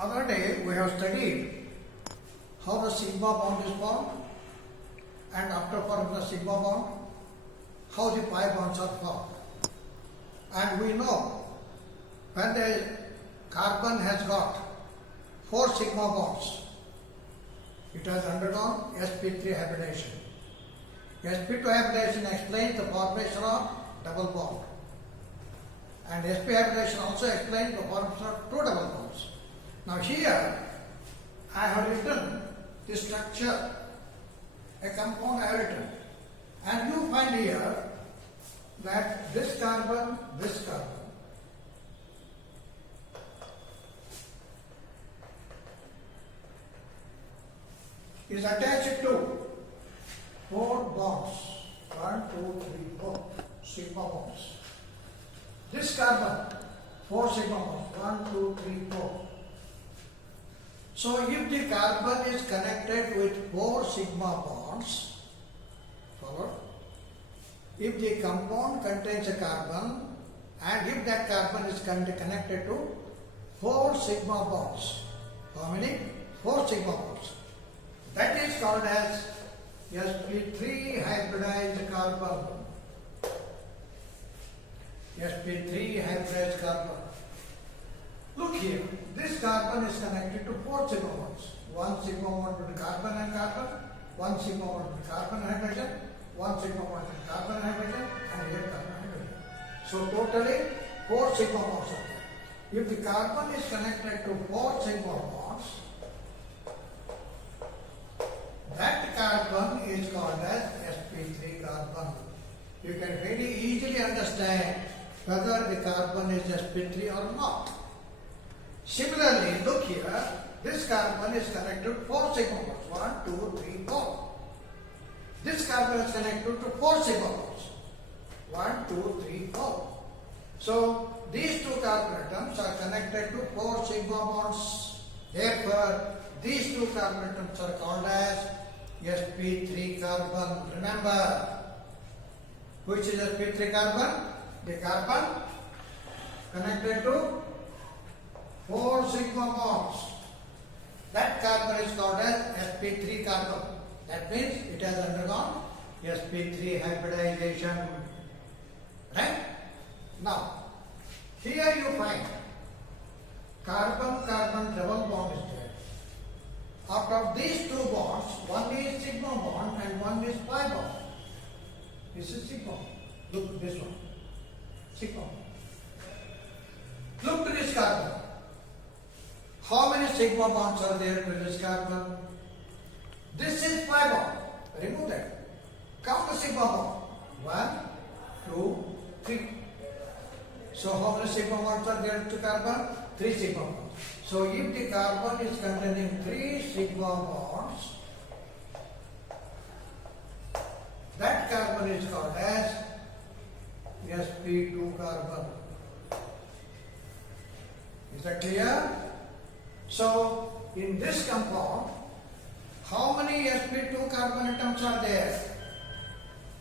Other day we have studied how the sigma bond is formed, and after forming the sigma bond, how the pi bonds are formed. And we know when the carbon has got 4 sigma bonds, it has undergone sp3 hybridization. sp2 hybridization explains the formation of double bond, and sp hybridization also explains the formation of 2 double bonds. Now here I have written the structure, a compound I have written, and you find here that this carbon is attached to 4 bonds. 1, 2, 3, 4 sigma bonds. This carbon, 4 sigma bonds. 1, 2, 3, 4. So if the carbon is connected with 4 sigma bonds, follow? If the compound contains a carbon and if that carbon is connected to 4 sigma bonds, how many? 4 sigma bonds. That is called as sp3 hybridized carbon. sp3 hybridized carbon. Look here, this carbon is connected to 4 sigma bonds. 1 sigma bond between carbon and carbon, 1 sigma bond between carbon and hydrogen, 1 sigma bond between carbon and hydrogen, and here carbon and hydrogen. So totally 4 sigma bonds are there. If the carbon is connected to 4 sigma bonds, that carbon is called as sp3 carbon. You can very easily understand whether the carbon is sp3 or not. Similarly, look here, this carbon is connected to 4 sigma bonds. 1, 2, 3, 4. This carbon is connected to 4 sigma bonds. 1, 2, 3, 4. So these 2 carbon atoms are connected to 4 sigma bonds. Therefore, these 2 carbon atoms are called as sp3 carbon. Remember, which is sp3 carbon? The carbon connected to 4 sigma bonds. That carbon is called as sp3 carbon. That means it has undergone sp3 hybridization. Right? Now, here you find carbon-carbon double bond is there. Out of these 2 bonds, one is sigma bond and one is pi bond. This is sigma bond. Look at this one. Sigma bond. Look to this carbon. How many sigma bonds are there to this carbon? This is pi bond. Remove that. Count the sigma bond. 1, 2, 3. So how many sigma bonds are there to carbon? 3 sigma bonds. So if the carbon is containing 3 sigma bonds, that carbon is called as sp2 carbon. Is that clear? So in this compound, how many sp2 carbon atoms are there?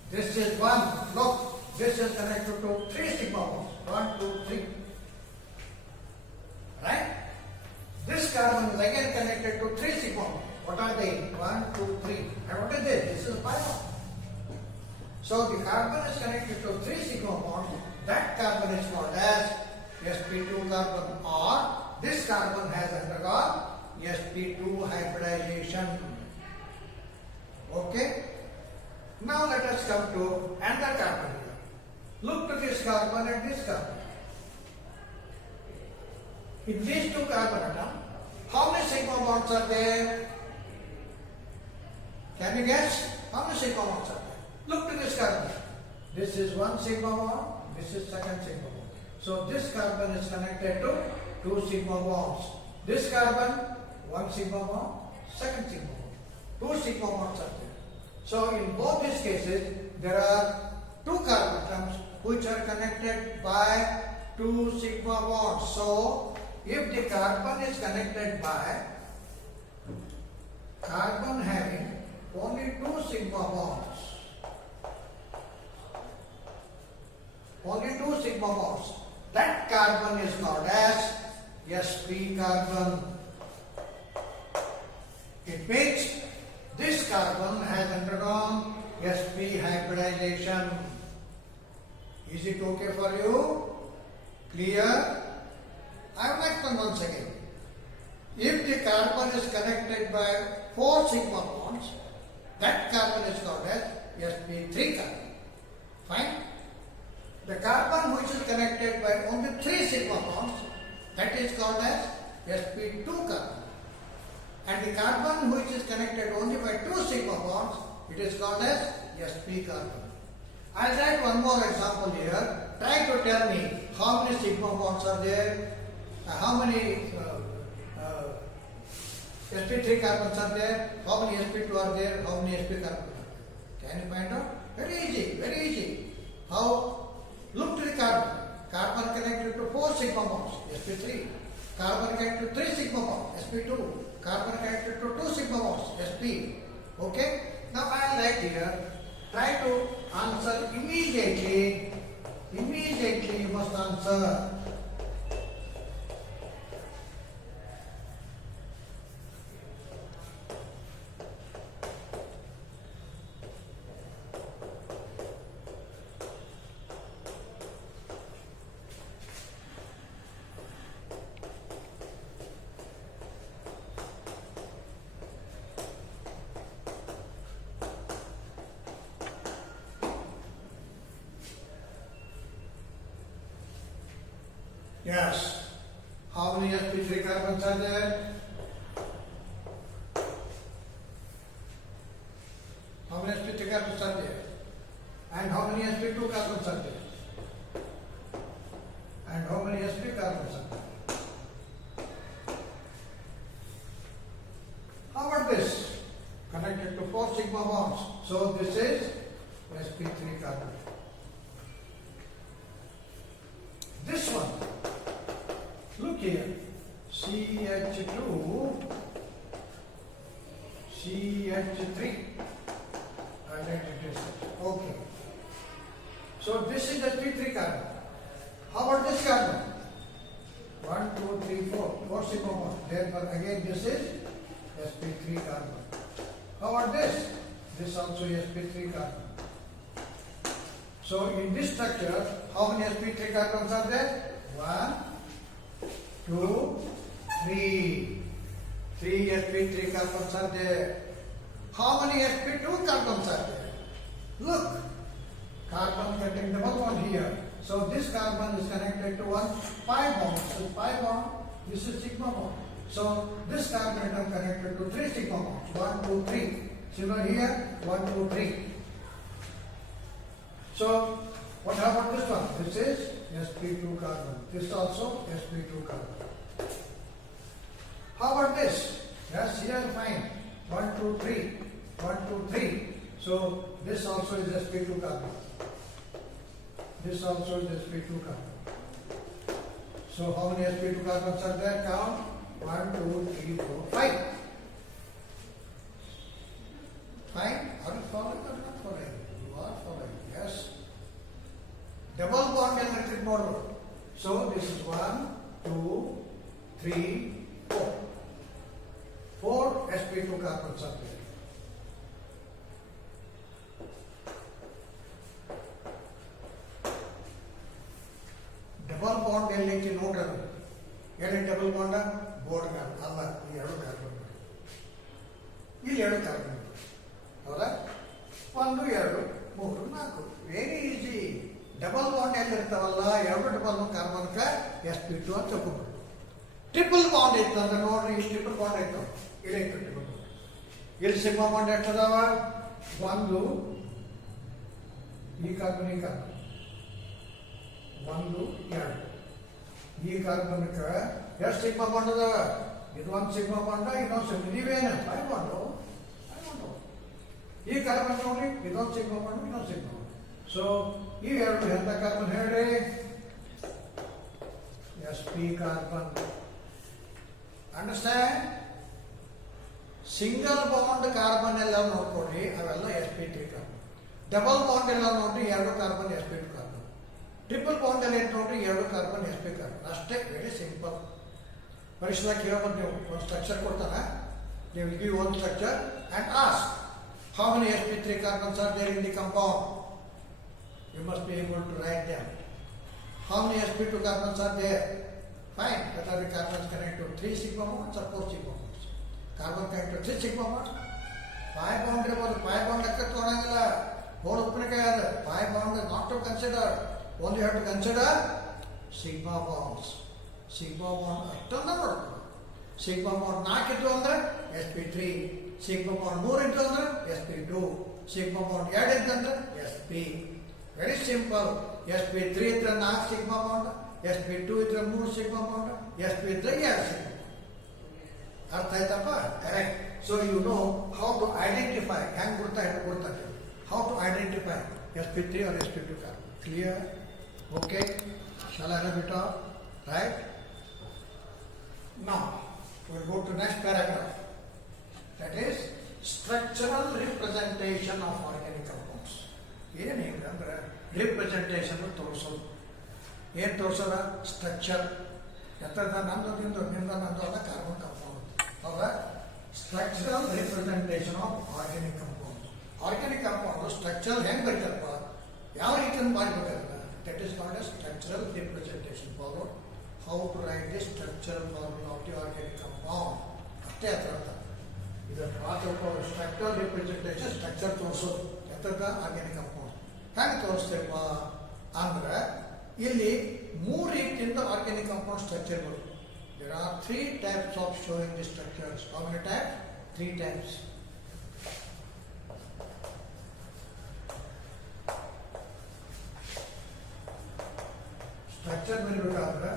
This is 1. Look, this is connected to 3 sigma bonds. 1, 2, 3. Right? This carbon is again connected to 3 sigma bonds. What are they? 1, 2, 3. And what is this? This is pi bond. So the carbon is connected to 3 sigma bonds. That carbon is called as sp2 carbon, or this carbon has undergone sp2 hybridization. Okay? Now let us come to another carbon here. Look to this carbon and this carbon. In these 2 carbon atoms, how many sigma bonds are there? Can you guess? How many sigma bonds are there? Look to this carbon. This is 1 sigma bond, this is 2nd sigma bond. So this carbon is connected to 2 sigma bonds. This carbon, 1 sigma bond, 2nd sigma bond. 2 sigma bonds are there. So in both these cases, there are 2 carbon atoms which are connected by 2 sigma bonds. So if the carbon is connected by carbon having only 2 sigma bonds, only 2 sigma bonds, that carbon is called as sp carbon. means this carbon has undergone sp hybridization. Is it okay for you? Clear? I would like to once again. If the carbon is connected by 4 sigma bonds, that carbon is called as sp3 carbon. Fine? The carbon which is connected by only 3 sigma bonds, that is called as sp2 carbon. And the carbon which is connected only by 2 sigma bonds, it is called as sp carbon. I'll write one more example here. Try to tell me how many sigma bonds are there, how many sp3 carbons are there, how many sp2 are there, how many sp carbons are there. Can you find out? Very easy, very easy. How? Look to the carbon. Carbon connected to 4 sigma bonds, sp3. Carbon connected to 3 sigma bonds, sp2. Carbon connected to 2 sigma bonds, sp. Okay? Now I will write here. Try to answer immediately. Immediately you must answer. Yes. How many sp3 carbons are there? How many sp3 carbons are there? And how many sp2 carbons are there? And how many sp carbons are there? How about this? Connected to 4 sigma bonds. So this is sp3 carbon. This one. Look here, CH2, CH3. Okay. So this is sp3 carbon. How about this carbon? 1, 2, 3, 4. 4 sigma bonds. Therefore, again this is sp3 carbon. How about this? This also is sp3 carbon. So in this structure, how many sp3 carbons are there? 1, 2, 3. 3 sp3 carbons are there. How many sp2 carbons are there? Look, carbon getting double bond here. So this carbon is connected to one pi bond. So pi bond, this is sigma bond. So this carbon is connected to 3 sigma bonds. 1, 2, 3. Similar here, 1, 2, 3. So what about this one? This is sp2 carbon. This also sp2 carbon. How about this? Yes, here fine. 1, 2, 3. 1, 2, 3. So this also is sp2 carbon. This also is sp2 carbon. So how many sp2 carbons are there? Count. 1, 2, 3, 4, 5. Fine? Are you following or not following? You are following. Yes. Double bond electric model. So this is 1, 2, 3, 4. 4 sp2 carbons are there. Double bond electric model. Double bond board ಅಲ್ಲ ಈ ಎರಡು ಕಾರ್ಬನ್ ಇಲ್ಲಿ ಎರಡು ಕಾರ್ಬನ್ ಹೌದಾ 1 2 3 4 very easy double bond ಎಲ್ಲಿರ್ತಾವಲ್ಲ ಎರಡು ಡಬಲ್ ಕಾರ್ಬನ್ಗೆ sp2 ಅಂತ ತಗೊಂಡು ಟ್ರಿಪಲ್ ಬಾಂಡ್ ಇತ್ತಂದ್ರೆ ನೋಡ್ರಿ ಇಲ್ಲಿ ಟ್ರಿಪಲ್ ಬಾಂಡ್ ಆಯ್ತು ಇಲ್ಲಿ ಟ್ರಿಪಲ್ ಬಾಂಡ್ ಇಲ್ಲಿ ಸಿಗ್ಮಾ ಬಾಂಡ್ ಎಷ್ಟು ಅದಾವ ಒಂದು ಈ ಕಾರ್ಬನ್ ಒಂದು ಎರಡು ಈ ಕಾರ್ಬನ್ಗೆ ಎಷ್ಟು ಸಿಗ್ಮಾ ಬಾಂಡ್ ಅದಾವ ಇದು ಒಂದು ಸಿಗ್ಮಾ ಬಾಂಡ್ ಇನ್ನೊಂದು ಸಿಗ್ಮಾ ನೀವೇನು ಫೈವ್ ಬಾಂಡು ಈ ಕಾರ್ಬನ್ ನೋಡ್ರಿ ಇದೊಂದು ಸಿಗ್ಮಾ ಬಾಂಡ್ ಇನ್ನೊಂದು ಸಿಗ್ಮಾ ಬಾಂಡ್ ಸೊ ಈ ಎರಡು ಎಂತ ಕಾರ್ಬನ್ ಹೇಳ್ರಿ sp carbon understand single bond carbon ಎಲ್ಲ ನೋಡ್ಕೊಡ್ರಿ ಅವೆಲ್ಲ sp3 ಕಾರ್ಬನ್ ಡಬಲ್ ಬಾಂಡ್ ಎಲ್ಲ ನೋಡ್ರಿ ಎರಡು carbon sp2 carbon triple bond ಅಲ್ಲಿ ನೋಡ್ರಿ ಎರಡು ಕಾರ್ಬನ್ sp ಕಾರ್ಬನ್ ಅಷ್ಟೇ ವೆರಿ ಸಿಂಪಲ್ ಪರೀಕ್ಷೆದಾಗ ಕೇಳಬಹುದು ನೀವು ಒಂದು ಸ್ಟ್ರಕ್ಚರ್ ಕೊಡ್ತಾರ They will give one structure and ask how many sp3 carbons are there in the compound. You must be able to write them. How many sp2 carbons are there? Fine. Whether the carbons connect to 3 sigma bonds or 4 sigma bonds. Carbon connect to 3 sigma bonds. 5 bond ಇರಬಹುದು. 5 bond ಲೆಕ್ಕ ತಗೊಳಂಗಿಲ್ಲ. whole ಉಪ್ಪಿನಕಾಯಿ ಅದು. 5 bond is not to consider. Only have to consider sigma bonds. Sigma bond ಅಷ್ಟೊಂದು ನೋಡ್ಬೇಕು. Sigma bond 4 ಇತ್ತು ಅಂದ್ರೆ sp3. Sigma bond 3 ಇತ್ತು ಅಂದ್ರೆ sp2. Sigma bond 2 ಇತ್ತು ಅಂದ್ರೆ sp. Very simple. sp3 ಇದ್ರೆ 4 sigma bond. sp2 ಇದ್ರೆ 3 sigma bond. sp ಇದ್ರೆ 2 sigma. ಅರ್ಥ ಆಯ್ತಪ್ಪ? Correct. So you know how to identify. ಹ್ಯಾಂಗ್ ಗುರ್ತಾಗ್ತದೆ. How to identify sp3 or sp2 carbon. Clear? Okay. Shall I rub it off? Right? Now, we'll go to next paragraph. That is structural representation of organic compounds. ಏನಂದ್ರೆ ರಿಪ್ರೆಸೆಂಟೇಷನ್ ತೋರಿಸೋದು. ಏನು ತೋರಿಸೋದ? ಸ್ಟ್ರಕ್ಚರ್. ಎತ್ತರದ ನಂದು ನಿಂದ ನಂದು ಅದ ಕಾರ್ಬನ್ ಕಂಪೌಂಡ್. ಹೌದಾ? Structural representation of organic compound. Organic compound structure ಹೆಂಗೆ ಬರ್ತಪ್ಪ? ಯಾವ ರೀತಿಯಿಂದ ಮಾಡಬೇಕಾದ್ರೆ that is called as structural representation. Follow how to write the structural formula of the organic compound. ಅಷ್ಟೇ ಅರ್ಥ. ಇದು ಸ್ಟ್ರಕ್ಚರಲ್ ರಿಪ್ರೆಸೆಂಟೇಷನ್ ಸ್ಟ್ರಕ್ಚರ್ ತೋರಿಸೋದು. ಎತ್ತರದ ಆರ್ಗ್ಯಾನಿಕ್ ಕಂಪೌಂಡ್ ಹೆಂಗೆ ತೋರಿಸ್ತೇವಪ್ಪ ಅಂದ್ರೆ ಇಲ್ಲಿ 3 ರೀತಿಯಿಂದ ಆರ್ಗ್ಯಾನಿಕ್ ಕಂಪೌಂಡ್ ಸ್ಟ್ರಕ್ಚರ್ಗಳು. There are 3 types of showing the structures. How many types? 3 types. Structure ಬರೀಬೇಕಾದ್ರೆ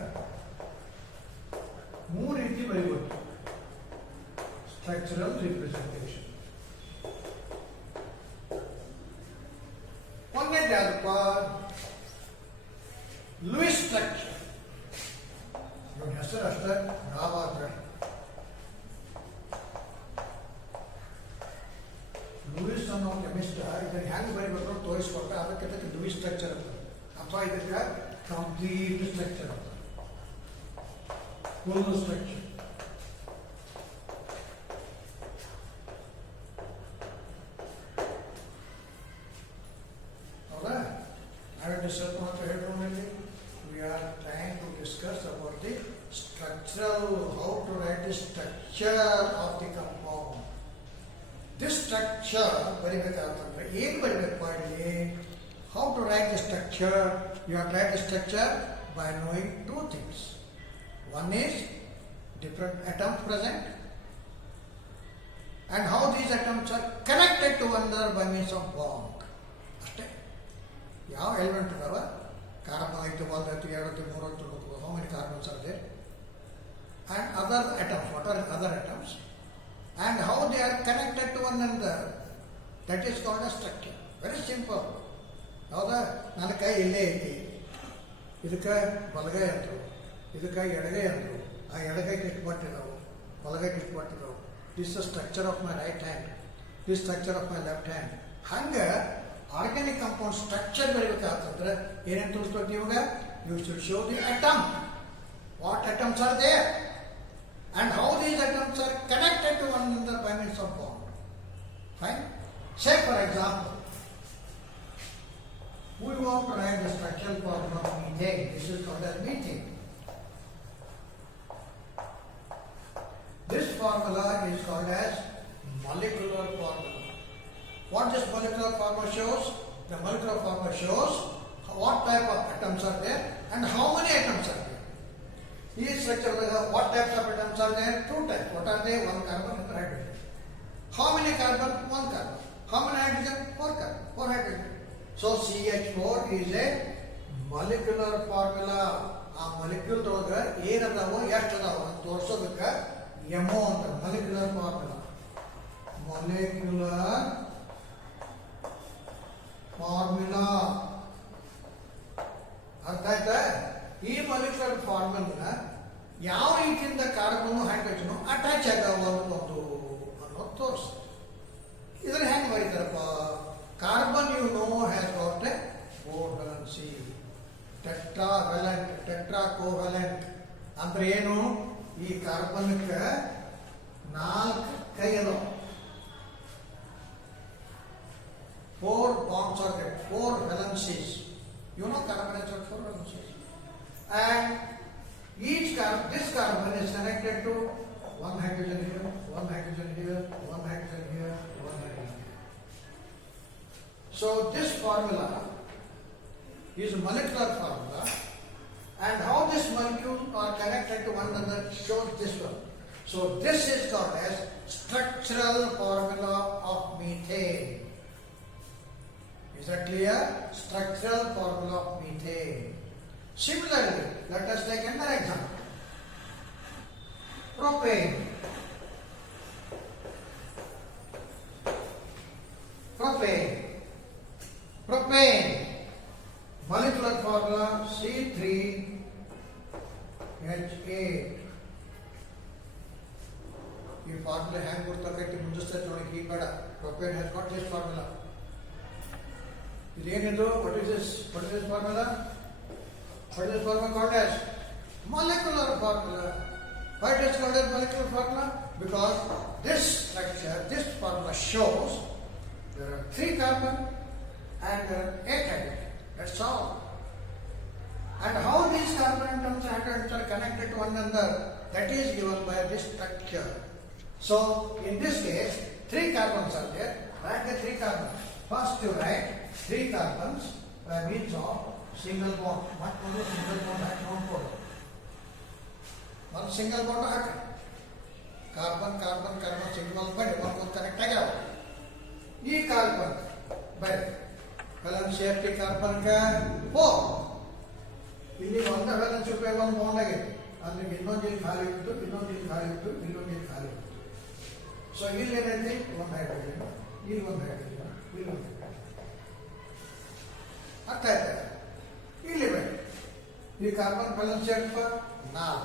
3 ರೀತಿ ಬರೀಬೇಕು. Structural representation. ಒಂದನೇದು ಯಾವ್ದಪ್ಪ? Louis structure. ಇವನ ಹೆಸರು ಅಷ್ಟೇ ರಾವಾದ್ರ. ಲೂಯಿಸ್ ಅನ್ನೋ ಕೆಮಿಸ್ಟ್ ಇದನ್ನು ಹೆಂಗೆ ಬರೀಬೇಕು ತೋರಿಸ್ಕೊಟ್ಟ. ಅದಕ್ಕೆ ಲೂಯಿಸ್ ಸ್ಟ್ರಕ್ಚರ್ ಅಂತ. ಅಥವಾ ಇದಕ್ಕೆ ಕಂಪ್ಲೀಟ್ ಸ್ಟ್ರಕ್ಚರ್ ಅಂತ. full structure. Alright, now it is we are trying to discuss about the structural, how to write the structure of the compound. This structure, how to write the structure? You have to write the structure by knowing 2 things. One is different atoms present and how these atoms are connected to one another by means of bond. ಅಷ್ಟೇ. ಯಾವ ಎಲಿಮೆಂಟ್ ಇದಾವ? ಕಾರ್ಬನ್ 5, 1, 2, 3, 4, how many carbons are there? And other atoms, what are other atoms? And how they are connected to one another. That is called a structure. Very simple. ಹೌದಾ? ನನ್ನ ಕೈ ಇಲ್ಲೇ ಐತಿ. ಇದಕ್ಕೆ ಬಲಗೈ ಅಂದರು, ಇದಕ್ಕೆ ಎಡಗೈ ಅಂದರು. ಆ ಎಡಗೈಗೆ ಇಟ್ಬಿಟ್ಟಿದ್ದಾವೆ, ಬಲಗೈಗೆ ಇಟ್ಬಿಟ್ಟಿದ್ದಾವೆ. This the structure of my right hand, this structure of my left hand. ಹಂಗೆ ಆರ್ಗ್ಯಾನಿಕ್ ಕಂಪೌಂಡ್ ಸ್ಟ್ರಕ್ಚರ್ ಬರಬೇಕಾತಂದ್ರೆ ಏನೇನು ತೋರಿಸ್ಬೇಕು ಇವಾಗ? You should show the atom. What atoms are there and how these atoms are connected to one another by means of bond. Fine? Say for example, we want to write the structural formula of methane. This is called as methane. This formula is called as molecular formula. What this molecular formula shows? The molecular formula shows what type of atoms are there and how many atoms are there. Each structure, what types of atoms are there? 2 types. What are they? 1 carbon and hydrogen. How many carbon? 1 carbon. How many hydrogen? 4 carbon. 4 hydrogen. So CH4 is a molecular formula. ಆ molecule ಒಳಗೆ ಏನದಾವೋ ಎಷ್ಟು ಅದಾವೋ ಅಂತ ತೋರಿಸೋದಕ್ಕೆ MO ಅಂತ molecular formula. Molecular formula. ಅರ್ಥ ಆಯ್ತಾ? ಈ ಮಾಲಿಕ್ಯುಲರ್ ಫಾರ್ಮುಲಾ ಯಾವ ರೀತಿಯಿಂದ ಕಾರ್ಬನ್ ಹೈಡ್ರೋಜನ್ ಅಟ್ಯಾಚ್ ಆಗಬಹುದು ಅನ್ನೋದು ತೋರಿಸ್ತದೆ. ಇದನ್ನ ಹೆಂಗೆ ಬರೀತಾರಪ್ಪ? Carbon you know has got a covalency. Tetracovalent ಅಂದ್ರೆ ಏನು? ಈ ಕಾರ್ಬನ್ಕ್ಕೆ ನಾಲ್ಕು ಕೈಯದು. 4 bonds are there, 4 valencies. You know carbon has got 4 valencies. And this carbon is connected to one hydrogen here, one hydrogen here, one hydrogen here, one hydrogen here. So this formula is a molecular formula, and how these molecules are connected to one another shows this one. So this is called as structural formula of methane. Is that clear? Structural formula of methane. Similarly, let us take another example. Propane. Propane. Molecular formula C3H8. ಈ ಫಾರ್ಮುಲಾ ಹ್ಯಾಂಗ್ ಗೊತ್ತಾಗೈತಿ ಮುಂದಿಸ್ತೈತೆ ನೋಡಿ. ಈ ಬೇಡ. Propane has got this formula. ಇದೇನಿದು? What is this formula? What is this formula called as? Molecular formula. Why it is called as molecular formula? Because this structure, this formula shows there are 3 carbon and there are 8 hydrogen. That's all. And how these carbon atoms and hydrogens are connected to one another, that is given by this structure. So in this case, 3 carbons are there. Write the 3 carbons. First you write 3 carbons by means of single bond. What one single bond hack one. One single bond hack. Carbon single bond one connect agya. E carbon by valence carbon ka 4. ಇಲ್ಲಿ ಒಂದ ವ್ಯಾಲೆನ್ಸ್ ರೂಪಾಯಿ ಒಂದು ಬಾಂಡ್ ಆಗಿದೆ. ಅಂದ್ರೆ ಇನ್ನೊಂದು ಇಲ್ಲಿ ಖಾಲಿ ಇತ್ತು, ಇನ್ನೊಂದು ಇಲ್ಲಿ ಖಾಲಿ ಇತ್ತು, ಇನ್ನೊಂದು ಇಲ್ಲಿ ಖಾಲಿ ಇತ್ತು. ಸೊ ಇಲ್ಲಿ ಏನೈತಿ? ಒಂದು ಹೈಡ್ರೋಜನ್, ಇಲ್ಲಿ ಒಂದು ಹೈಡ್ರೋಜನ್, ಇಲ್ಲಿ ಒಂದು ಅರ್ಥ ಆಯ್ತಾ? ಇಲ್ಲಿ ಬೇಡ. ಈ ಕಾರ್ಬನ್ ಬ್ಯಾಲೆನ್ಸ್ ಎಷ್ಟು? 4.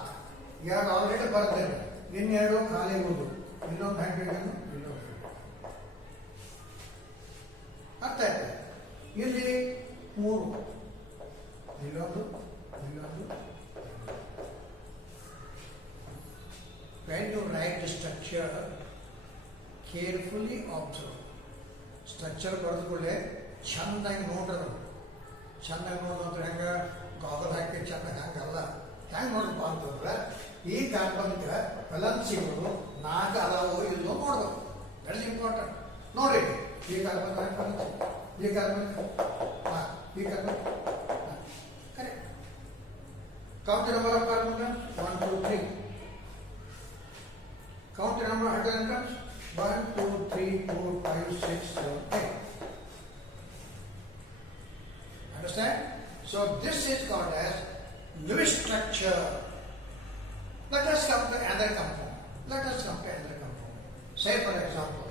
2 ಆಲ್ರೆಡಿ ಬರ್ತೇನೆ, ಇನ್ನೆರಡು ಖಾಲಿ ಉಳಿದು, ಇನ್ನೊಂದು ಹೈಡ್ರೋಜನ್, ಇನ್ನೊಂದು ಅರ್ಥ ಆಯ್ತಾ? ಇಲ್ಲಿ 3, ಇಲ್ಲೊಂದು. When you write the structure, carefully observe. Structure ಬರೆದುಕೊಳ್ಳೆ ಚಂದಾಗಿ ನೋಡ್ರಿ. ಚಂದಾಗಿ ನೋಡೋದ್ರೆ ಹೆಂಗ ಗಾಗಲ್ ಹಾಕಿ ಚಂದಾಗಿ ಹಂಗಲ್ಲ. ಹೆಂಗೆ ನೋಡಪ್ಪ ಅಂತಂದ್ರೆ ಈ ಕಾರ್ಬನ್ಗೆ ವೆಲೆನ್ಸಿಗಳು 4 ಅದಾವೋ ಇಲ್ಲೋ ನೋಡ್ಬೇಕು. Very important. ನೋಡಿ ಈ ಕಾರ್ಬನ್ ಈ ಕಾರ್ಬನ್ ಈ carbon correct. Count the number of carbon atoms. 1, 2, 3. Count the number of hydrogen atoms. 1, 2, 3, 4, 5, 6, 7, 8. Understand? So this is called as Lewis structure. Let us come to another compound. Say for example,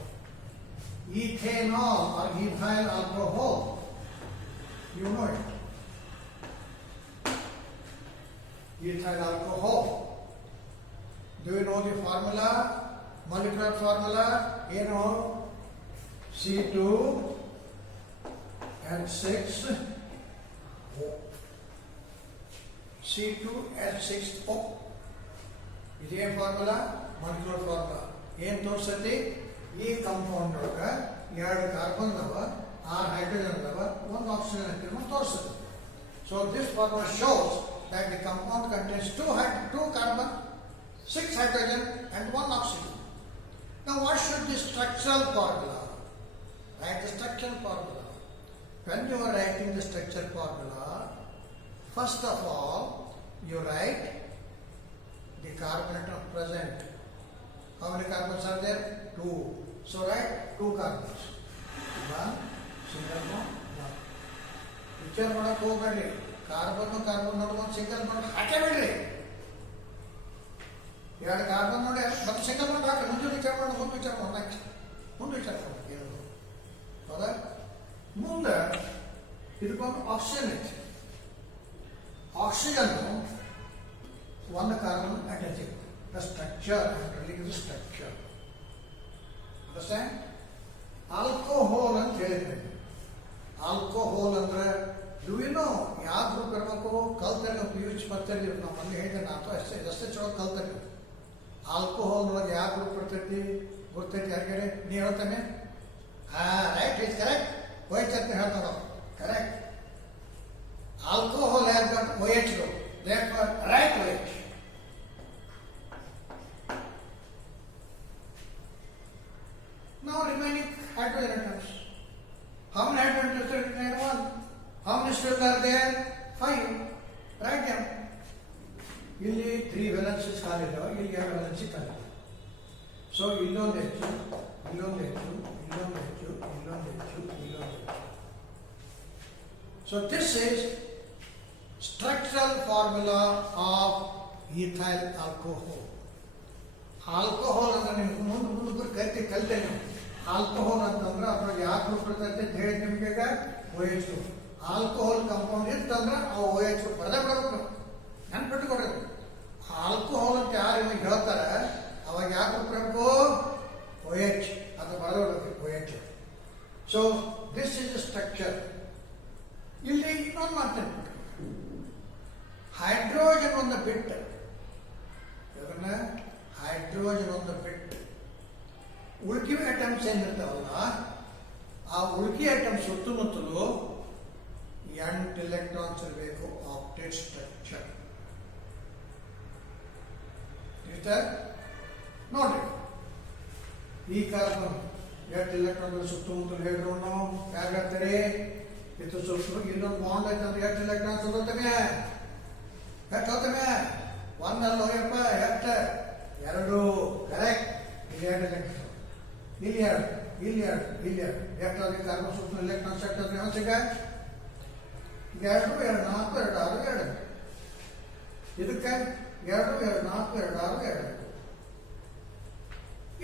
ethanol or ethyl alcohol. You know it. Ethyl alcohol. Do you know the formula? Molecular formula? You know, C2H6O. C2H6O. ಇದೇ formula molecular formula. ಏನು ತೋರಿಸತಿ? ಈ ಕಾಂಪೌಂಡ್ ಒಳಗೆ 2 ಕಾರ್ಬನ್ ಅದಾವ, 6 ಹೈಡ್ರೋಜನ್ ಅದಾವ, 1 ಆಕ್ಸಿಜನ್ ಅಂತ ತೋರಿಸುತ್ತೆ. So this formula shows that the compound contains 2 carbon, 6 hydrogen and 1 oxygen. Now what should be structural formula? Write the structural formula. When you are writing the structural formula, first of all you write the carbon atom present. How many carbons are there? 2. So write 2 carbons. 1 single bond 1. Picture ಮಾಡಕ್ಕೆ ಹೋಗಬೇಡಿ. ಕಾರ್ಬನ್ ನಡುವೆ ಒಂದು single bond ಹಾಕೇ ಬಿಡ್ರಿ. 2 ಕಾರ್ಬನ್ ನೋಡಿ ಮತ್ತೆ single bond ಹಾಕಿ ಮುಂದೆ ವಿಚಾರ ಮಾಡಿ ಮುಂದೆ ವಿಚಾರ ಮಾಡಿ ಏನು ಹೌದಾ? ಮುಂದೆ ಇದಕ್ಕೊಂದು ಆಕ್ಸಿಜನ್ ಐತಿ. ಆಕ್ಸಿಜನ್ 1 ಕಾರ್ಬನ್ ಅಟ್ಯಾಚ್ ಇದೆ. The structure structure understand? Alcohol ಅಂತ ಹೇಳಿದ್ರಿ. ಆಲ್ಕೋಹಾಲ್ ಅಂದ್ರೆ Do you know ಯಾವ ಗ್ರೂಪ್ ಇರಬೇಕು? ಕಲ್ತಲ್ಲಿ ಯೂಸ್ ಮಾಡ್ತಾರೆ. ನಾವು ಮೊನ್ನೆ ಹೇಳಿದೆ, ನಾನು ಅಷ್ಟೇ ಚಲೋ ಕಲ್ತಲ್ಲಿ ಆಲ್ಕೋಹಾಲ್ ಒಳಗೆ ಯಾವ ಗ್ರೂಪ್ ಬರ್ತೈತಿ ಗೊತ್ತೈತಿ ಯಾರಿಗಾರೆ ನೀ ಹೇಳ್ತಾನೆ ರೈಟ್ ಇಸ್ ಕರೆಕ್ಟ್ OH ಅಂತ ಹೇಳ್ತಾರ correct alcohol has got OH group therefore right OH. Now remaining hydrogen atoms. How many hydrogen atoms are there? One. How many still are there? 5. Write them. ಇಲ್ಲಿ 3 valences ಖಾಲಿದಾವೆ ಇಲ್ಲಿ 2 valences ಖಾಲಿದಾವೆ ಸೊ ಇಲ್ಲೊಂದು ಹೆಚ್ಚು ಇಲ್ಲೊಂದು ಹೆಚ್ಚು ಇಲ್ಲೊಂದು ಹೆಚ್ಚು ಇಲ್ಲೊಂದು ಹೆಚ್ಚು ಇಲ್ಲೊಂದು ಹೆಚ್ಚು so this is structural formula of ethyl alcohol. Alcohol ಅಂದ್ರೆ ನಿಮ್ಗೆ ಮುಂದೆ ಕಲಿತೆ ನೀವು ಆಲ್ಕೋಹಾಲ್ ಅಂತಂದ್ರೆ ಅದ್ರೊಳಗೆ ಯಾವ ಗ್ರೂಪ್ ಇರ್ತೈತೆ ಅಂತ ಹೇಳಿ ನಿಮ್ಗೆ ಈಗ OH ಗ್ರೂಪ್. ಆಲ್ಕೋಹಾಲ್ ಕಂಪೌಂಡ್ ಇತ್ತಂದ್ರೆ ಅವು OH ಗ್ರೂಪ್ ಬರದೇ ಬಿಡಬೇಕು ನೆನ್ಪಿಟ್ಟುಕೊಡ್ರಿ. ಆಲ್ಕೋಹಾಲ್ ಅಂತ ಯಾರು ಇವಾಗ ಹೇಳ್ತಾರೆ ಅವಾಗ ಯಾಕೆ ಕೊಡ್ಬೇಕು OH ಅಂತ ಬರೆದೋಡ್ಬೇಕು OH. So this is structure. ಇಲ್ಲಿ ಇನ್ನೊಂದು ಮಾಡ್ತೇನೆ ಹೈಡ್ರೋಜನ್ ಒಂದು ಬಿಟ್ಟು ಅದನ್ನ ಹೈಡ್ರೋಜನ್ ಒಂದು ಬಿಟ್ಟು ಉಳ್ಕಿ ಐಟಮ್ಸ್ ಏನಿರ್ತಾವಲ್ಲ ಆ ಉಳ್ಕಿ ಐಟಮ್ಸ್ ಸುತ್ತಮುತ್ತಲು 8 ಎಲೆಕ್ಟ್ರಾನ್ಸ್ ಇರಬೇಕು ಆಕ್ಟೇಟ್ ಸ್ಟ್ರಕ್ಚರ್. ನೋಡ್ರಿ ಈ ಕಾರ್ಬನ್ 8 ಎಲೆಕ್ಟ್ರಾನ್ಗಳು ಸುತ್ತಮುತ್ತಲು ಹೇಳಿದ್ರು ನಾವು ಯಾಕಾಗ್ತಾರೆ ಇದು ಸುತ್ತ ಇನ್ನೊಂದು ಬಾಂಡ್ ಆಯ್ತಂದ್ರೆ 8 ಎಲೆಕ್ಟ್ರಾನ್ಸ್ ಹೋಗ್ತವೆ ಎಷ್ಟು ಹೋಗ್ತವೆ 1 ಅಲ್ಲ ಹೋಯಪ್ಪ 2 ಕರೆಕ್ಟ್ ಇಲ್ಲಿ 2 ಎಲೆಕ್ಟ್ರಾನ್ ಇಲ್ಲಿ 2 ಇಲ್ಲಿ 2 ಇಲ್ಲಿ 2 ಎಷ್ಟಾದ್ರೆ ಕಾರ್ಬನ್ ಸುತ್ತ ಎಲೆಕ್ಟ್ರಾನ್ಸ್ ಎಷ್ಟಾದ್ರೆ ಹಂಚಿಗ 2 2 4 2 6 2 ಇದಕ್ಕೆ 2 2 4 2 6 2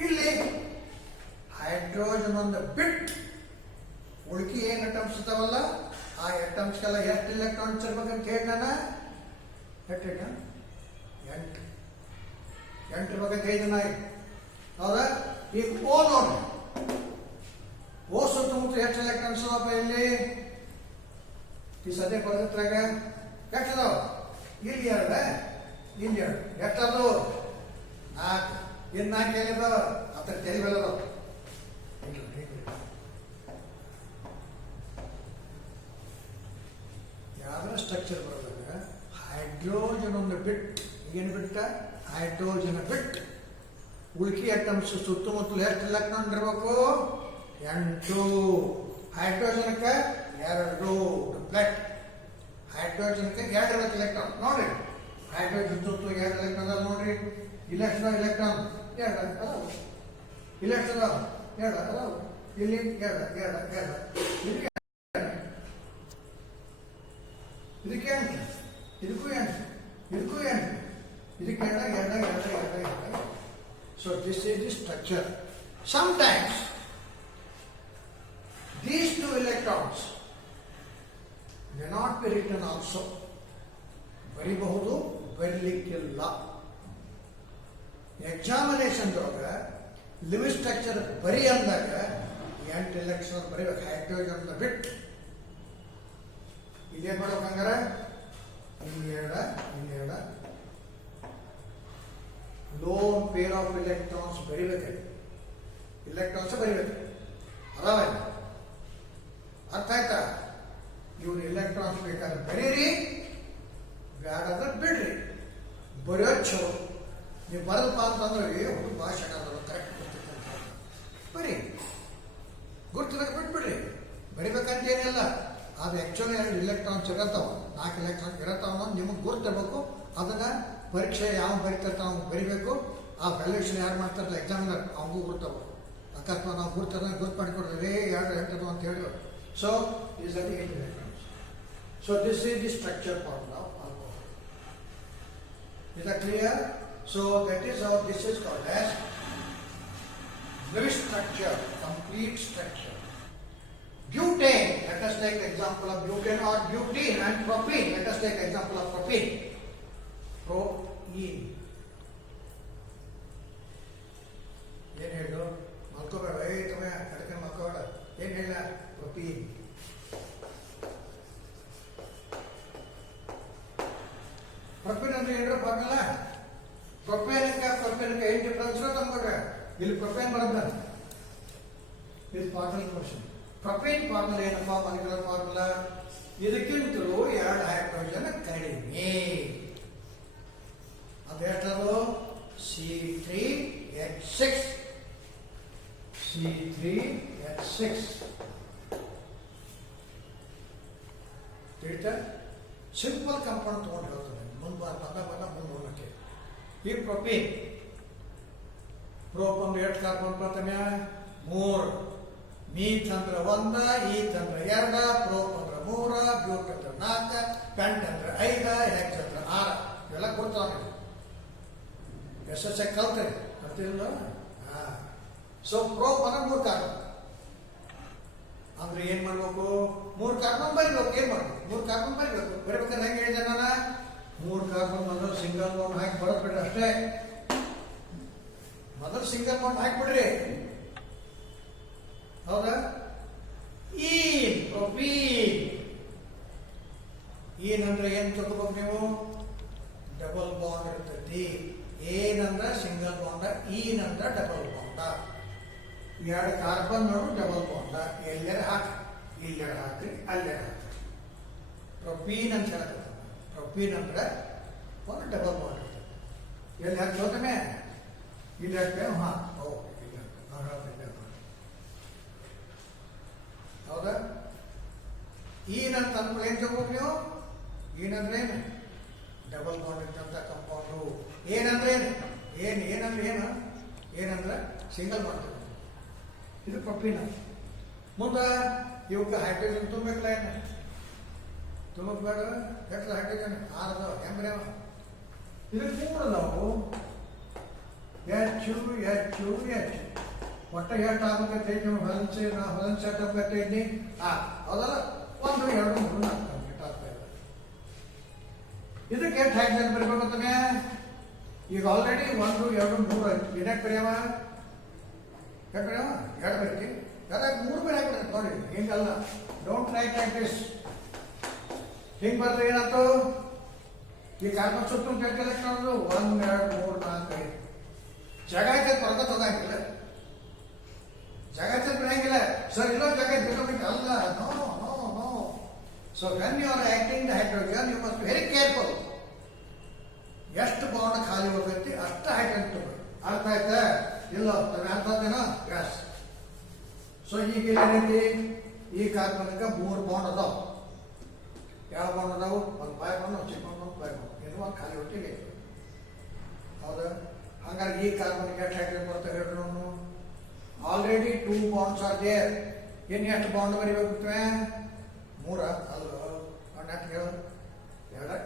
ಇಲ್ಲಿ ಹೈಡ್ರೋಜನ್ ಒಂದು ಬಿಟ್ ಉಳ್ಕಿ ಏನು ಅಟಮ್ಸ್ ಇರ್ತಾವಲ್ಲ ಆ ಅಟಮ್ಸ್ಗೆಲ್ಲ ಎಷ್ಟು ಎಲೆಕ್ಟ್ರಾನ್ಸ್ ಇರ್ಬೇಕಂತ ಹೇಳಿ ನಾನು 8 ಇರ್ಬೇಕಂತ ಹೇಳಿದೆ ನಾ. ಹೌದಾ? ಈಗ ಓ ನೋಡಿ ಓ ಸುತ್ತಮುತ್ತ ಎಷ್ಟು ಎಲೆಕ್ಟ್ರಾನ್ಸ್ ಅದಾವಪ್ಪ ಇಲ್ಲಿ ಈ ಸದ್ಯ ಬರೆದ್ರಾಗ ಎಷ್ಟು ಅದಾವ ಇಲ್ಲಿ 2 ಇಲ್ಲಿ 2 ಎಷ್ಟದು 4 ಇನ್ನು 4 ಎಲ್ಲಿದಾವ ಹತ್ರ ತೆಲಿ ಬೆಳೆದವ ಯಾವ್ದಾರ ಸ್ಟ್ರಕ್ಚರ್ ಬರೋದಾಗ ಹೈಡ್ರೋಜನ್ ಒಂದು ಬಿಟ್ ಏನು ಬಿಟ್ಟ ಹೈಡ್ರೋಜನ್ ಬಿಟ್ ಉಳ್ಕಿ ಐಟಮ್ಸ್ ಸುತ್ತಮುತ್ತಲು ಎಷ್ಟು ಎಲೆಕ್ಟ್ರಾನ್ ಇರಬೇಕು 8. ಹೈಡ್ರೋಜನ್ಗೆ 2 ಡುಪ್ಲೆಟ್ ಹೈಡ್ರೋಜನ್ಗೆ 2 ಇರಬೇಕು ಎಲೆಕ್ಟ್ರಾನ್ ನೋಡ್ರಿ ಹೈಡ್ರೋಜನ್ ಸುತ್ತಲೂ 2 ಎಲೆಕ್ಟ್ರಾನ್ ಅದಾವ ನೋಡ್ರಿ ಇಲ್ಲಿ ಎಷ್ಟು ಎಲೆಕ್ಟ್ರಾನ್ 2 ಅದಾವ ಇಲ್ಲಿ ಎಷ್ಟು ಅದಾವ 2 ಅದಾವ ಇಲ್ಲಿ 2 ಇದಕ್ಕೆ ಇದಕ್ಕೆ ಇದಕ್ಕೂ ಇದಕ್ಕೂ ಇದಕ್ಕೆ 2. So this is the structure. Sometimes these 2 electrons may not be written also. ಬರಿಬಹುದು ಬರಲಿಕ್ಕಿಲ್ಲ. ಎಕ್ಸಾಮಿನೇಷನ್ ಲಿವಿಂಗ್ ಸ್ಟ್ರಕ್ಚರ್ ಬರಿ ಅಂದಾಗ 8 ಎಲೆಕ್ಟ್ರಾನ್ ಬರೀಬೇಕು ಹೈಡ್ರೋಜನ್ ಬಿಟ್ ಇದೇ ಮಾಡ್ಬೇಕು ಹಂಗಾರೆ ಇಲ್ಲಿ 2 ಲೋನ್ ಪೇರ್ ಆಫ್ ಎಲೆಕ್ಟ್ರಾನ್ಸ್ ಬರಿಬೇಕು ಎಲೆಕ್ಟ್ರಾನ್ಸ್ ಬರಿಬೇಕು ಅದಾವ ಅರ್ಥ ಆಯ್ತಾ ಇವ್ರು ಎಲೆಕ್ಟ್ರಾನ್ಸ್ ಬೇಕಾದ್ರೆ ಬರೀರಿ ಬೇಡಾದ್ರೆ ಬಿಡ್ರಿ ಬರೆಯೋದು ಚಲೋ ನೀವು ಬರಲ್ಪ ಅಂತಂದ್ರೆ ಹುಡುಗ ಭಾಷೆ ಕರೆಕ್ಟ್ ಬರ್ತಿತ್ತು ಬರೀ ಗುರ್ತಿದಾಗ ಬಿಟ್ಬಿಡ್ರಿ ಬರಿಬೇಕಂತ ಏನಿಲ್ಲ ಅದು ಆ್ಯಕ್ಚುಲಿ 2 ಎಲೆಕ್ಟ್ರಾನ್ಸ್ ಇರತ್ತಾವ 4 ಎಲೆಕ್ಟ್ರಾನ್ ಇರತ್ತಾವ ನಿಮಗೆ ಗುರ್ತಿರ್ಬೇಕು ಅದನ್ನ ಪರೀಕ್ಷೆ ಯಾವ ಬರಿತಿರ್ತಾವ ಅವ್ನು ಬರಿಬೇಕು ಆ ವ್ಯಾಲ್ಯೂಷನ್ ಯಾರು ಮಾಡ್ತಾರಲ್ಲ ಎಕ್ಸಾಮಿನರ್ ಅವನಿಗೂ ಗುರ್ತಾವ ಅಕಸ್ಮಾತ್ ನಾವು ಗುರ್ತು ಮಾಡಿಕೊಡ್ರಿ 2 ಎಂಟದು ಅಂತ ಹೇಳಿ so is at 8 electrons. So this is the structure formula of alcohol. Is that clear? So that is how this is called as Lewis structure, complete structure. Butane, let us take example of butane or butene and propene. Let us take example of propene. Propene. ಏನು ಹೇಳು ಮಲ್ಕೋಬೇಡ ತಮ್ಮ ಕಡಕೆ ಮಲ್ಕೋಬೇಡ ಏನು ಹೇಳ ಪ್ರೊಪೀನ್ ಪ್ರೊಪೀನ್ ಅಂದ್ರೆ ಏನ್ರ ಫಾರ್ಮುಲಾ ಪ್ರೊಪೇನ್ಗೆ ಏನು ಡಿಫ್ರೆನ್ಸ್ ತಗೊಂಡ್ರೆ ಇಲ್ಲಿ ಪ್ರೊಪೇನ್ ಬರೋದ ಇದು ಫಾರ್ಮಲ್ ಕ್ವಶನ್. ಪ್ರೊಪೇನ್ ಫಾರ್ಮುಲಾ ಏನಪ್ಪ? ಮಾಲಿಕ್ಯುಲರ್ ಫಾರ್ಮುಲಾ ಇದಕ್ಕಿಂತಲೂ 2 ಹೈಡ್ರೋಜನ್ ಕಡಿಮೆ. ಅದು ಎಷ್ಟದು? C3H6. C3H6 ತಿಳಿತಾ? ಸಿಂಪಲ್ ಕಂಪೌಂಡ್ ತೊಗೊಂಡು ಹೇಳ್ತಾರೆ ಮುಂದೆ ಈ ಪ್ರೊಪೇನ್ ಪ್ರೋಪನ್ ಎಷ್ಟು ಕಾರ್ಬನ್ ಪ್ರಥಮೆ 3, ಮೀಥ್ ಅಂದ್ರೆ 1, ಈಥ್ ಅಂದ್ರೆ 2, ಪ್ರೋಪ್ ಅಂದ್ರೆ 3, ಬ್ಯೂಟ್ ಅಂದ್ರೆ 4, ಪೆಂಟ್ ಅಂದ್ರೆ 5, ಹೆಕ್ಸ್ ಅಂದ್ರೆ 6. ಇವೆಲ್ಲ ಕೊಡ್ತಾವೆ. ಎಷ್ಟೇ ಕಲ್ತಾರೆ ಗೊತ್ತಿಲ್ಲ. ಸೊ ಪ್ರೋಪ್ ಅಂದ್ರೆ 3 ಕಾರ್ಬನ್ ಅಂದ್ರೆ ಏನ್ ಮಾಡ್ಬೇಕು? 3 ಕಾರ್ಬನ್ ಬರಿಬೇಕು. ಏನ್ ಮಾಡ್ಬೇಕು? 3 ಕಾರ್ಬನ್ ಬರಿಬೇಕು. ಬರಿಬೇಕಾದ್ರೆ ಹೆಂಗೆ ಹೇಳಿದೆ ನಾನು? 3 ಕಾರ್ಬನ್ ಮೊದಲು ಸಿಂಗಲ್ ಬಾಂಡ್ ಹಾಕಿ ಬರದ್ಬಿಡ್ರಿ ಅಷ್ಟೇ. ಮೊದಲು ಸಿಂಗಲ್ ಬಾಂಡ್ ಹಾಕಿಬಿಡ್ರಿ. ಹೌದಾ? ಈ ಪ್ರೊಪೀನ್ ಏನಂದ್ರೆ ಏನ್ ತಗೋಬೇಕು ನೀವು? ಡಬಲ್ ಬಾಂಡ್ ಇರ್ತೈತಿ. ಏನಂದ್ರೆ ಸಿಂಗಲ್ ಬಾಂಡ, ಈನಂದ್ರೆ ಡಬಲ್ ಬಾಂಡ. 2 ಕಾರ್ಬನ್ ಡಬಲ್ ಬಾಂಡ. ಎಲ್ಲರ ಹಾಕಿ, ಇಲ್ಲರ ಹಾಕ್ರಿ, ಅಲ್ಲರ ಹಾಕ್ರಿ. ಪ್ರೊಪೀನ್ ಅಂತ ಹೇಳ್ತಾರೆ. ಪ್ರೊಪೀನ್ ಅಂದ್ರೆ ಒಂದು ಡಬಲ್ ಬಾಂಡ್ ಇರ್ತದೆ. ಎಲ್ಲಿ ಹಾಕ್ತೋತಮೆ? ಇಲ್ಲಿ ಹಾಕ್ತೇವೆ. ಓಕೆ, ಹೌದಾ? ಈನಂತ ಅಂದ್ಮೇಲೆ ಏನ್ ತಗೋಬೇಕು ನೀವು? ಏನಂದ್ರೆ ಏನು? ಡಬಲ್ ಬಾಂಡ್ ಇರ್ತಂತ ಕಂಪೌಂಡು. ಏನಂದ್ರೆ ಏನಂದ್ರೆ ಸಿಂಗಲ್ ಬಾಂಡ್. ಇದು ಪ್ರೊಪೀನ್. ಮುಂದೆ ಇವಕ್ಕೆ ಹೈಡ್ರೋಜನ್ ತುಂಬಬೇಕಲ್ಲ. ಏನು ತುಂಬಕ್ ಬೇಡ? ಎಷ್ಟು ಹೈಡ್ರೋಜನ್? 6 ಹೆಂಗ್ರೆ ಇದಕ್ಕೆ 3 ಅದಾವು. H ಒಟ್ಟು ಎಷ್ಟು ಆಗ್ಬೇಕೈತಿ? ನೀವು ಹೊಲನ್ಸ್ ಎಷ್ಟು ಆಗ್ಬೇಕೈತಿ? ಹೌದಲ್ಲ? 1, 2, 3, 4 ಕಂಪ್ಲೀಟ್ ಆಗ್ತಾ ಇದೆ. ಇದಕ್ಕೆ ಎಷ್ಟು ಹೈಡ್ರೋಜನ್ ಬರಬೇಕಂತಾನೆ? ಈಗ ಆಲ್ರೆಡಿ 1, 2, 3 ಆಯ್ತು. ಇದಕ್ಕೆ ಬರೆಯವ? ಯಾಕೆ ಬರೆಯವ? 2 ಬರೀತಿ. ಯಾಕೆ 3 ಬೇರೆ ಹಾಕ್ಬಿಡ್ತಾರೆ ನೋಡಿ. ಹಿಂಗಲ್ಲ. Don't write like this. ಹಿಂಗೆ ಬರ್ತಾರೆ ಏನಾಯ್ತು? ಈ ಕಾರ್ಬನ್ ಸುತ್ತ ಕಲೆಕ್ಟ್ ಮಾಡೋದು 1, 2, 3, 4, 5. ಜಾಗ ಐತೆ ಹೊರಗೆ ತಗೋಂಗಿಲ್ಲ. ಜಾಗ ಐತೆ ಬಿಡಂಗಿಲ್ಲ. ಸರ್ ಇಲ್ಲ ಜಾಗ ಬೇಕಾಗಿತ್ತು ಅಲ್ಲ. No no no no. So when you are acting the hydrogen you must very careful. ಎಷ್ಟು ಬಾಂಡ್ ಖಾಲಿ ಹೋಗೈತಿ ಅಷ್ಟು ಹೈಡ್ರೋಜನ್ ತಗೋಬೇಕು. ಅರ್ಥ ಆಯ್ತಾ? ಇಲ್ಲ ಅರ್ಥದೇನೋ? ಎಸ್. ಸೊ ಈಗ ಏನೈತಿ? ಈ ಕಾರ್ಬನ್ಗೆ 3 ಬಾಂಡ್ ಅದಾವ. ಯಾವ ಬಾಂಡ್ ಅದಾವು? ಒಂದು 5 ಬಾಂಡ್, ಒಂದು ಚಿಕ್ಕ ಬಾಂಡ್, 5 ಬಾಂಡ್. ಇದು ಒಂದು ಖಾಲಿ ಹೊಟ್ಟಿಗೆ. ಹೌದಾ? ಹಾಗಾಗಿ ಈ ಕಾರ್ಬನ್ಗೆ ಎಷ್ಟು ಹೈಡ್ರೋಜನ್ ಬರ್ತವೆ ಹೇಳ್ರಿ ನಾವು? Already 2 bonds are there. ಇನ್ನು ಎಷ್ಟು ಬಾಂಡ್ ಬರೀಬೇಕು? 3 ಅಲ್ಲ. ಎಷ್ಟು ಹೇಳು? 2.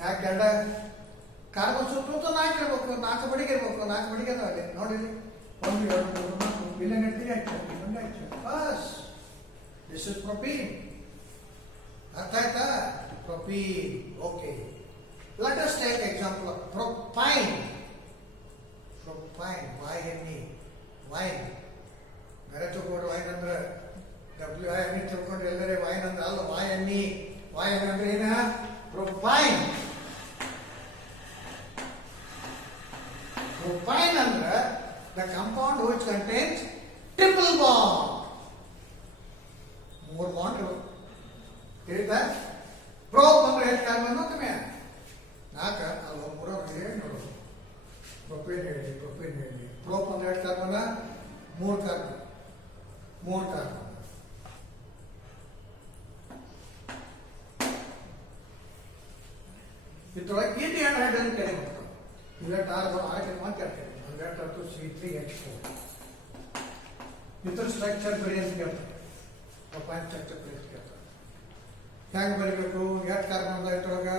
ಯಾಕೆ 2? ಕಾರ್ಬನ್ ಸುತ್ತ 4 ಇರ್ಬೇಕು. 4 ಬಡಿಗೆ ಇರ್ಬೇಕು. 4 ಬಡಿಗೆ ಅದಾವೆ ನೋಡಿರಿ. 1, 2, 3, 4 ಇಲ್ಲಿ ನೆಟ್ಟಿಗೆ ಹಾಕಿ ಇನ್ನೊಂದು ಹಾಕಿ. ಬಸ್ ದಿಸ್ ಇಸ್ ಪ್ರೊಪೀನ್. ಅರ್ಥ ಆಯ್ತಾ? Propene. Okay. Let us take example of propine. Propine. Y-N-E. Wine. ಬೇರೆ ತಗೊಂಡು ವೈನ್ ಅಂದ್ರೆ WINE ತಿಳ್ಕೊಂಡು ಎಲ್ಲರೇ ವೈನ್ ಅಂದ್ರೆ ಅಲ್ಲ. Y-N-E. ವೈನ್ ಅಂದ್ರೆ ಏನ? ಪ್ರೊಪೈನ್. Propine ಅಂದ್ರೆ the compound which contains triple bond. 3 ಬಾಂಡ್ ತಿಳಿತಾ? ಪ್ರೋಪ್ ಅಂದ್ರೆ ಎಷ್ಟು ಕಾರ್ಬನ್ ಅಂತಮೆ? 4 ಅಲ್ಲ 3 ನೋಡೋದು. ಪ್ರೊಪೇನ್ ಹೇಳಿ. ಪ್ರೋಪ್ ಅಂದ್ರೆ ಎಷ್ಟು ಕಾರ್ಬನ್? 3 ಕಾರ್ಬನ್. 3 ಕಾರ್ಬನ್. ಇದ್ರೊಳಗೆ ಇಲ್ಲಿ 2 ಹೈಡ್ರೋಜನ್ ಕಡಿಮೆ ಬರ್ತಾವೆ. ಇವೆಷ್ಟು 6 ಮಾತಾಡ್ತೇವೆ. ಒಂದೆರಡು C3H4. ಇದ್ರ ಸ್ಟ್ರಕ್ಚರ್ ಬರೀ ಅಂತ ಕೇಳ್ತಾರೆ. ಪ್ರೊಪೈನ್ ಸ್ಟ್ರಕ್ಚರ್ ಬರೀ ಅಂತ ಕೇಳ್ತಾರೆ. ಹೆಂಗೆ ಬರೀಬೇಕು? ಎಷ್ಟು ಕಾರ್ಬನ್ ಅದ ಇದ್ರೊಳಗೆ?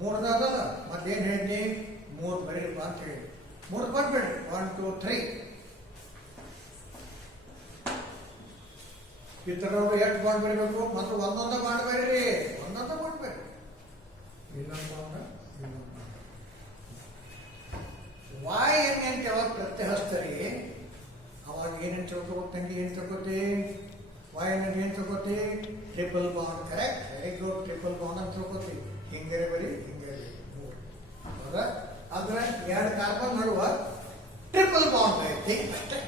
3 ಅದಾವಲ್ಲ. ಮತ್ತೇನು ಹೇಳಿ? 3 ಬರೀರಪ್ಪ ಅಂತ ಹೇಳಿ. 3 ಬರ್ಬೇಡಿ. 1, 2, 3. ಇದ್ರೊಳಗೆ ಎಷ್ಟು ಬಾಂಡ್ ಬರೀಬೇಕು? ಮತ್ತು ಒಂದೊಂದು ಬಾಂಡ್ ಬರೀರಿ. ಒಂದೊಂದು ಬಾಂಡ್ ಬರೀರಿ. ಇನ್ನೊಂದು ಬಾಂಡ್. Y-N ಅಂತ ಯಾವಾಗ ಪ್ರತ್ಯಯ ಹಚ್ತಾರೆ ಅವಾಗ ಏನೇನು ತಿಳ್ಕೊಬೇಕು ತಂಗಿ? ಏನು ತಿಳ್ಕೊತಿ? Y-N ಏನು ತಿಳ್ಕೊತಿ? Triple bond. Correct. Very good. Triple bond ಅಂತ ತಿಳ್ಕೊತಿ. ಹಿಂಗೆ ಬರೀ, ಹಿಂಗೆ 3. ಹೌದಾ? ಅಂದ್ರೆ ಎರಡು ಕಾರ್ಬನ್ ನಡುವ ಟ್ರಿಪಲ್ ಬಾಂಡ್ ಐತಿ ಅಷ್ಟೇ.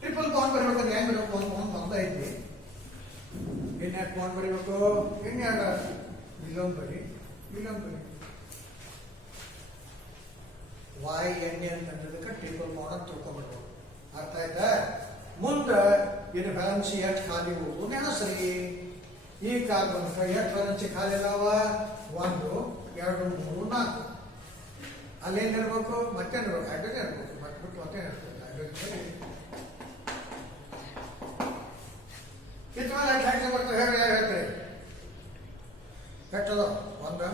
ಟ್ರಿಪಲ್ ಬಾಂಡ್ ಬರಬೇಕಂದ್ರೆ ಹೆಂಗ್ ಬರಬೇಕು? ಒಂದು ಬಾಂಡ್ ಬಂದ ಐತಿ, ಇನ್ಯಾಕೆ ಬಾಂಡ್ ಬರೀಬೇಕು? ಇನ್ನೆರಡು ಇಲ್ಲೊಂದು ಬರಿ, ಇಲ್ಲೊಂದು ಬರಿ. ವಾಯ್ ಎಣ್ಣೆ ಅಂತಂದಕ್ಕೆ ಟ್ರಿಪಲ್ ಬಾಂಡ್ ಅಂತ ತಿಳ್ಕೊಂಡ್ಬಿಡ್ಬೇಕು. ಅರ್ಥ ಆಯ್ತಾ? ಮುಂದೆ ಇದು ವ್ಯಾಲೆನ್ಸಿ ಎಷ್ಟು ಖಾಲಿ ಹೋಗು ನೆನಸ್ರಿ. ಈ ಕಾರ್ಬನ್ ಎಷ್ಟು ವ್ಯಾಲೆನ್ಸಿ ಖಾಲಿ ಅದಾವ? 1 2 3 4. ಅಲ್ಲೇನಿರ್ಬೇಕು? ಮತ್ತೇನಿರ್ಬೇಕು? ಹೈಡ್ರೋಜನ್ ಇರ್ಬೇಕು. ಮತ್ಬಿಟ್ಟು ಮತ್ತೇನಿರ್ತದೆ ಹೈಡ್ರೋಜನ್. ಇದ್ಮೇಲೆ ಎಷ್ಟು ಬರ್ತದೆ ಹೇಳಿ, ಯಾರು ಹೇಳ್ತಾರೆ? ಎಷ್ಟದ? 1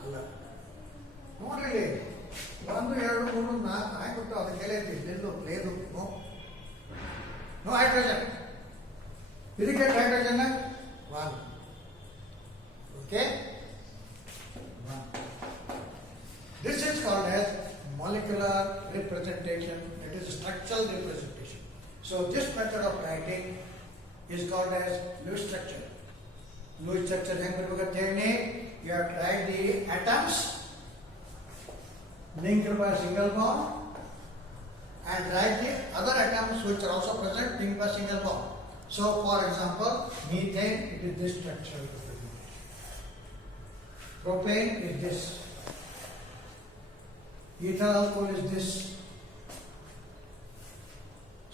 ಅಲ್ಲ ನೋಡ್ರಿ, 1 2 3 4 ಹಾಕ್ಬಿಟ್ಟು ಅದಕ್ಕೆಲ್ಲ ಇದ್ದು ಪ್ಲೇದು ನೋ ಹೈಡ್ರೋಜನ್. ಇದಕ್ಕೆ ಹೈಡ್ರೋಜನ್ 1. Okay, this is called as molecular representation. It is structural representation. So this method of writing is called as Lewis structure. Lewis structure ಹೆಂಗ್ ಬರ್ಬೇಕಂತ ಹೇಳಿ, you have to write the atoms linked by a single bond and write the other atoms which are also present linked by single bond. So for example, methane, it is this structure. Propane is this. Ethyl alcohol is this.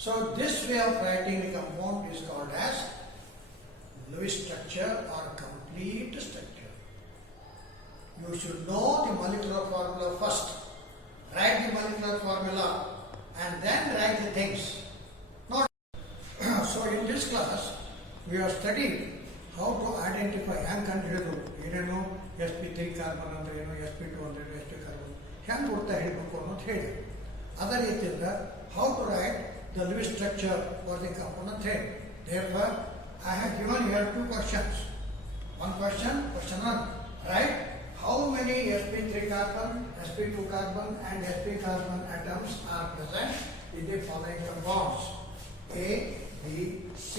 So this way of writing the compound is called as Lewis structure or complete structure. You should know the molecular formula first. Write the molecular formula and then write the things. Not so in this class we have studied how to identify and ಕಂಡುಹಿಡಿದು ಏನೇನು sp3 carbon ಅಂದ್ರೆ ಏನು, sp2 ಅಂದ್ರೆ sp carbon ಹೆಂಗೆ ಕೊಡ್ತಾ ಹೇಳಬೇಕು ಅನ್ನೋದು ಹೇಳಿ. ಅದೇ ರೀತಿಯಿಂದ how to write the Lewis structure for the component head. Therefore, I have given here 2 questions. One question, question 1. Write how many sp3 carbon, sp2 carbon and sp carbon atoms are present in the following compounds: A, B, C.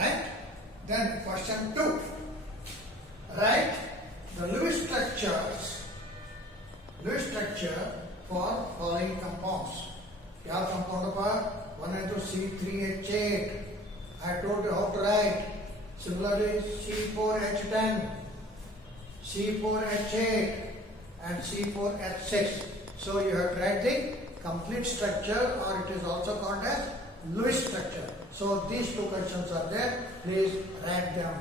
Right? Then question 2. Write the Lewis structure for following compounds. ಯಾವ compound ಅಪ್ಪ? One is C3H8. I told you how to write. Similarly, C4H10, C4H8 and C4H6. So you have to write the complete structure, or it is also called as Lewis structure. So these 2 questions are there. Please write them.